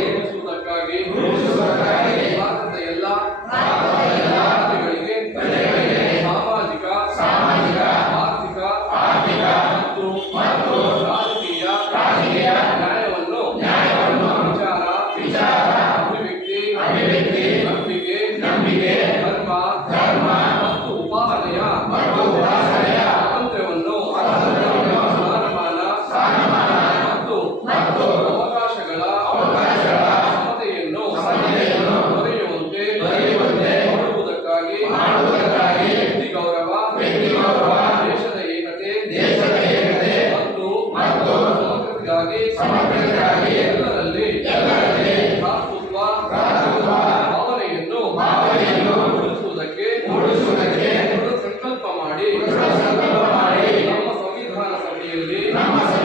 ರೂಪಿಸುವುದಕ್ಕಾಗಿ ರೂಪಿಸುವುದಕ್ಕಾಗಿ ಎಲ್ಲ ರಾಜ್ಯಗಳಿಗೆ ಸಾಮಾಜಿಕ ಆರ್ಥಿಕ ಮತ್ತು ರಾಜಕೀಯ ನ್ಯಾಯವನ್ನು ವಿಚಾರ ನಮ್ಮ ಸಂವಿಧಾನ ಸಭೆಯಲ್ಲಿ ನಮ್ಮ